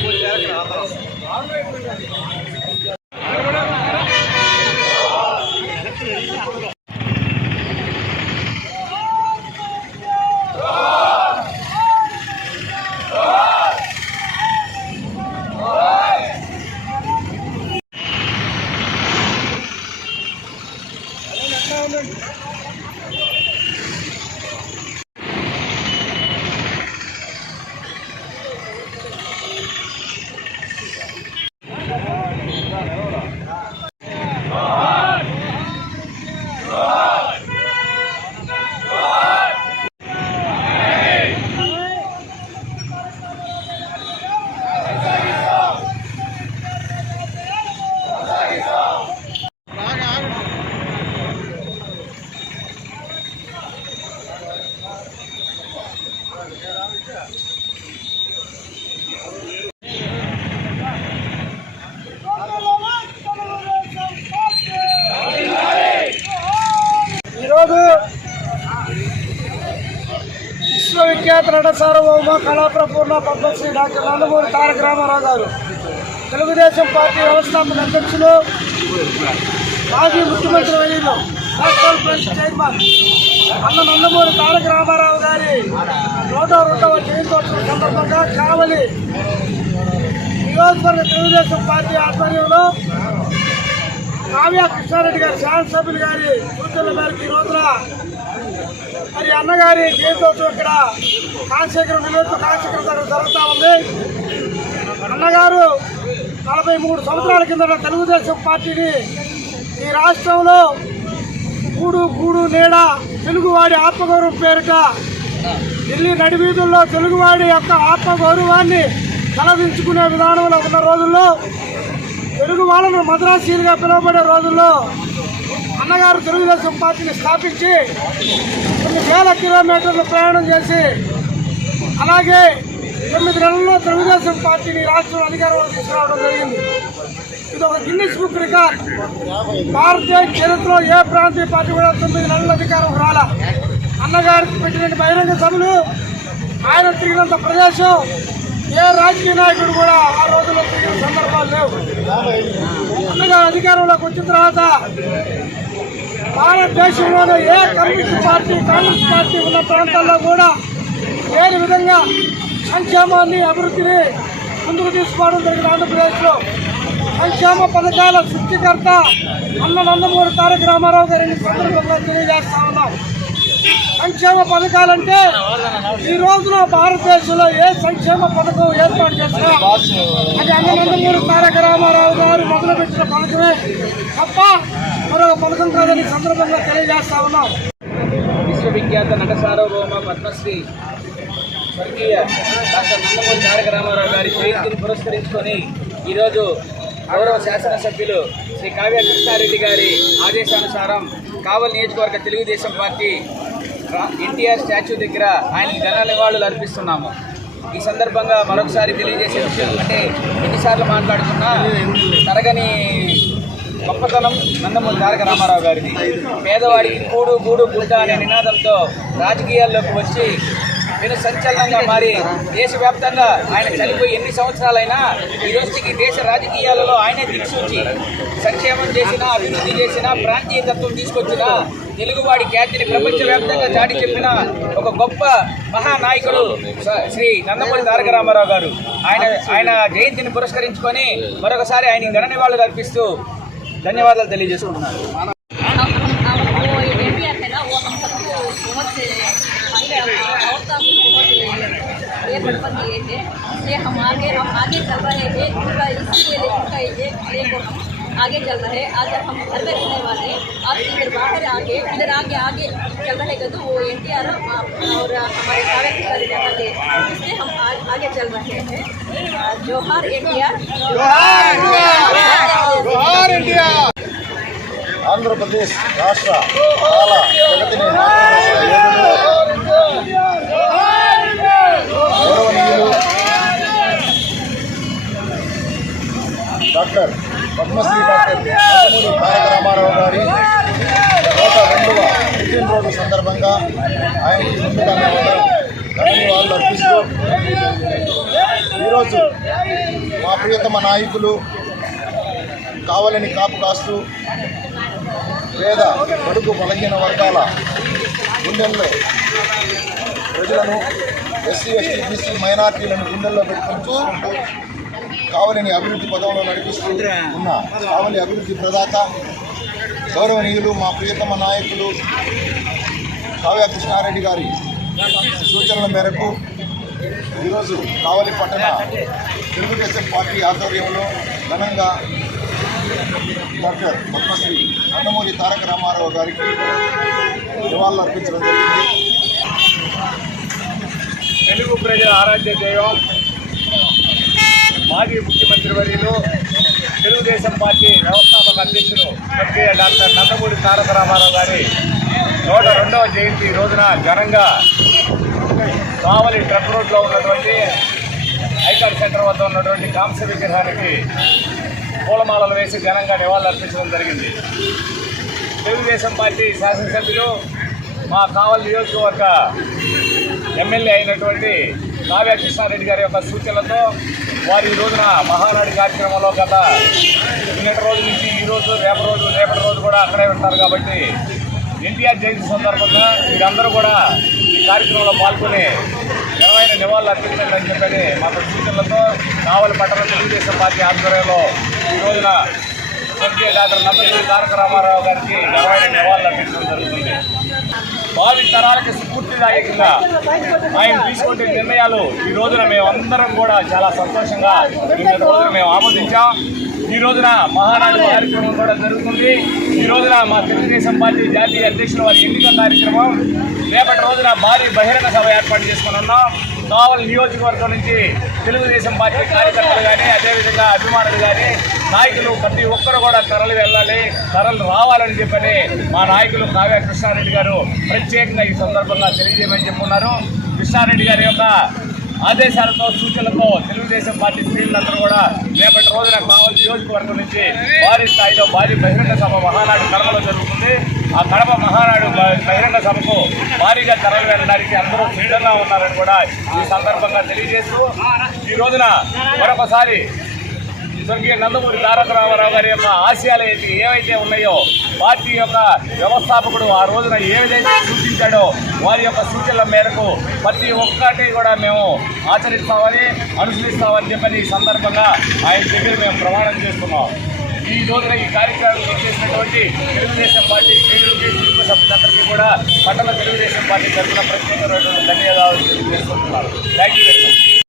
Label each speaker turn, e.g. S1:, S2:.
S1: ఈరోజు విశ్వవిఖ్యాత సార్వభౌమ కళాప్రపూర్ణ పద్మశ్రీ డాక్టర్ నందమూరి తారక రామారావు గారు. తెలుగుదేశం పార్టీ వ్యవస్థాపక అధ్యక్షులు మాజీ ముఖ్యమంత్రి వైద్యులు నేషనల్ ఫ్రంట్ చైర్మన్ అన్న నందమూరి తారక రామారావు గారి నూట రెండవ జయంతోత్సవం సందర్భంగా కావలి నియోజకవర్గ తెలుగుదేశం పార్టీ ఆధ్వర్యంలో కావ్య కృష్ణారెడ్డి గారి శాసనసభ్యులు గారి సూచనల మేరకు ఈ రోజున మరి అన్నగారి జయంతోత్సవం ఇక్కడ కాశేఖరం నిలబెట్టు కాశేఖరం దగ్గర జరుగుతూ ఉంది. అన్నగారు నలభై మూడు సంవత్సరాల కింద తెలుగుదేశం పార్టీని ఈ రాష్ట్రంలో గూడు గూడు నీడ తెలుగువాడి ఆత్మగౌరవం పేరిట ఢిల్లీ నడివీధుల్లో తెలుగువాడి యొక్క ఆత్మగౌరవాన్ని తలదించుకునే విధానంలో ఉన్న రోజుల్లో తెలుగు వాళ్ళను మద్రాసీలుగా పిలువబడే రోజుల్లో అన్నగారు తెలుగుదేశం పార్టీని స్థాపించి వేల కిలోమీటర్లు ప్రయాణం చేసి అలాగే తొమ్మిది నెలల్లో తెలుగుదేశం పార్టీని రాష్ట్రం అధికారంలో తీసుకురావడం జరిగింది. ఇది ఒక గిన్నిస్ బుక్ రికార్డ్. భారతీయ చరిత్రలో ఏ ప్రాంతీయ పార్టీ కూడా తొమ్మిది నెలల అధికారం రాలా. అన్నగారికి పెట్టిన బహిరంగ సభలు ఆయన తిరిగినంత ప్రదేశం ఏ రాజకీయ నాయకుడు కూడా ఆ రోజుల్లో తిరిగిన సందర్భాలు లేవు. అన్నగారు అధికారంలోకి వచ్చిన తర్వాత భారతదేశంలోనే ఏ కమ్యూనిస్ట్ పార్టీ కాంగ్రెస్ పార్టీ ఉన్న ప్రాంతాల్లో కూడా లేని విధంగా సంక్షేమాన్ని అభివృద్ధిని ముందుకు తీసుకోవడం జరిగింది ఆంధ్రప్రదేశ్లో. సంక్షేమ పథకాల సృష్టికర్త అన్న నందమూరి తారక రామారావు గారిని సందర్భంగా తెలియజేస్తా ఉన్నాం. సంక్షేమ పథకాలంటే ఈ రోజున భారతదేశంలో ఏ సంక్షేమ పథకం ఏర్పాటు చేసినా అది అన్న నందమూరి తారక పెట్టిన మొదలుపెట్టిన పథకమే తప్ప మరొక పథకం కాదని సందర్భంగా తెలియజేస్తా ఉన్నాం.
S2: విశ్వవిఖ్యాత నట రోమ పద్మశ్రీ స్వర్గీయ డాక్టర్ నందమూరి తారక రామారావు గారి జయంతిని పురస్కరించుకొని ఈరోజు గౌరవ శాసనసభ్యులు శ్రీ కావ్య కృష్ణారెడ్డి గారి ఆదేశానుసారం కావలి నియోజకవర్గ తెలుగుదేశం పార్టీ ఎన్టీఆర్ స్టాచ్యూ దగ్గర ఆయన ఘన నివాళులు అర్పిస్తున్నాము. ఈ సందర్భంగా మరొకసారి తెలియజేసే విషయం అంటే ఎన్నిసార్లు మాట్లాడుకున్నా తరగని గొప్పతనం నందమూరి తారక రామారావు గారిది. పేదవాడికి కూడు గూడు గుడ్డ అనే నినాదంతో రాజకీయాల్లోకి వచ్చి నేను సంచలనంగా మారి దేశవ్యాప్తంగా ఆయన చనిపోయి ఎన్ని సంవత్సరాలైనా ఈ రోజుకి దేశ రాజకీయాలలో ఆయనే దిక్సూచి. సంక్షేమం చేసిన అభివృద్ధి చేసిన ప్రాంతీయతత్వం తీసుకొచ్చిన తెలుగువాడి ఖ్యాతిని ప్రపంచవ్యాప్తంగా చాటి చెప్పిన ఒక గొప్ప మహానాయకుడు స- శ్రీ నందమూరి తారక రామారావు గారు. ఆయన ఆయన జయంతిని పురస్కరించుకొని మరొకసారి ఆయన ఘన నివాళులు అర్పిస్తూ ధన్యవాదాలు తెలియజేసుకుంటున్నాను.
S3: इसलिए हम आगे हम आगे चल रहे थे उनका इसीलिए उनका ये देखो हम आगे चल रहे हैं आज हम घर में रहने वाले हैं आज इधर बाहर आके इधर आगे आगे चल रहे थे तो वो एन टी आर और हमारे सारे सारे जगह थे इसलिए हम आज आगे चल रहे हैं जोहार एन टी आर
S4: ఆంధ్రప్రదేశ్ రాష్ట్ర చాలా ప్రగతిని డాక్టర్ పద్మశ్రీ డాక్టర్ నందమూరి తారక రామారావు గారి నూట రెండవ పుట్టినరోజు సందర్భంగా ఆయనకి ముందుగా ధన్యవాదాలు అర్పిస్తూ ఈరోజు మా ప్రియతమ నాయకులు కావాలని కాపు కాస్తూ పేద బడుగు బలహీన వర్గాల గుండెల్లో ప్రజలను ఎస్సీ ఎస్టీ బీసీ మైనార్టీలను గుండెల్లో పెట్టుకుని చూసుకుంటూ కావలిని అభివృద్ధి పదంలో నడిపిస్తూ ఉన్న కావలి అభివృద్ధి ప్రదాత గౌరవనీయులు మా ప్రియతమ నాయకులు కావ్య కృష్ణారెడ్డి గారి సూచనల మేరకు ఈరోజు కావలి పట్టణ తెలుగుదేశం పార్టీ ఆధ్వర్యంలో ఘనంగా డాక్టర్ పద్మశ్రీ నందమూరి తారక రామారావు గారికి నివాళులు అర్పించడం జరిగింది.
S5: తెలుగు ప్రజల ఆరాధ్య దైవం మాజీ ముఖ్యమంత్రి వర్యులు తెలుగుదేశం పార్టీ వ్యవస్థాపక అధ్యక్షులు స్వర్గీయ డాక్టర్ నందమూరి తారక రామారావు గారి నూట రెండవ జయంతి రోజున ఘనంగా కావలి ట్రక్ రోడ్లో ఉన్నటువంటి ఐకార్ సెంటర్ వద్ద ఉన్నటువంటి కాంస్య విగ్రహానికి పూలమాలలు వేసి ఘనంగా నివాళులర్పించడం జరిగింది. తెలుగుదేశం పార్టీ శాసనసభ్యులు మా కావలి నియోజకవర్గ ఎమ్మెల్యే అయినటువంటి కావ్య కృష్ణారెడ్డి గారి యొక్క సూచనలతో వారు ఈ రోజున మహానాడు కార్యక్రమంలో గత నిన్నటి రోజు నుంచి ఈ రోజు రేపటి రోజు రేపటి రోజు కూడా అక్కడే ఉంటారు కాబట్టి ఎన్టీఆర్ జయంతి సందర్భంగా మీరందరూ కూడా ఈ కార్యక్రమంలో పాల్గొని ఘనమైన నివాళులు అర్పించండి చెప్పని మా సూచనలతో కావలి పట్టణ తెలుగుదేశం పార్టీ ఆధ్వర్యంలో ఈ రోజున స్వర్గీయ డాక్టర్ నందమూరి తారక రామారావు గారికి ఘనమైన భావి తరాలకి స్ఫూర్తిదాయకంగా ఆయన తీసుకుంటే నిర్ణయాలు ఈ రోజున మేమందరం కూడా చాలా సంతోషంగా నిన్నటి రోజున మేము ఆమోదించాం. ఈ రోజున మహానాడు కార్యక్రమం కూడా జరుగుతుంది. ఈ రోజున మా తెలుగుదేశం పార్టీ జాతీయ అధ్యక్షుల వారి ఎన్నిక కార్యక్రమం. రేపటి రోజున భారీ బహిరంగ సభ ఏర్పాటు చేసుకుని ఉన్నాం. కావలి నియోజకవర్గం నుంచి తెలుగుదేశం పార్టీ కార్యకర్తలు కానీ అదేవిధంగా అభిమానులు కానీ నాయకులు ప్రతి ఒక్కరు కూడా తరలి వెళ్ళాలి తరలు రావాలని చెప్పని మా నాయకులు కావ్య కృష్ణారెడ్డి గారు ప్రత్యేకంగా ఈ సందర్భంగా తెలియజేయమని చెప్పున్నారు. కృష్ణారెడ్డి గారి యొక్క ఆదేశాలతో సూచనలతో తెలుగుదేశం పార్టీ శ్రేణులందరూ కూడా రేపటి రోజున కావాలి నియోజకవర్గం నుంచి భారీ స్థాయిలో భారీ బహిరంగ సభ మహానాడు కర్మలో జరుగుతుంది. ఆ కడప మహానాడు బహిరంగ సభకు భారీగా తరలి వెళ్ళడానికి అందరూ సిద్ధంగా ఉన్నారని కూడా ఈ సందర్భంగా తెలియజేస్తూ ఈ రోజున మరొకసారి స్వర్గీయ నందమూరి తారక రామారావు గారి యొక్క ఆశయాలు అయితే ఏవైతే ఉన్నాయో పార్టీ యొక్క వ్యవస్థాపకుడు ఆ రోజున ఏదైతే సూచించాడో వారి యొక్క సూచనల మేరకు ప్రతి ఒక్కటి కూడా మేము ఆచరిస్తామని అనుసరిస్తామని చెప్పని ఈ సందర్భంగా ఆయన దగ్గర మేము ప్రమాణం చేస్తున్నాం. ఈ రోజున ఈ కార్యక్రమం చేసినటువంటి తెలుగుదేశం పార్టీ శ్రేణులకి కుటుంబ సభ్యులందరికీ కూడా పట్టణ తెలుగుదేశం పార్టీ తరఫున ప్రత్యేకమైనటువంటి ధన్యవాదాలు తెలియజేస్తున్నాను థ్యాంక్ యూ వెరీ మచ్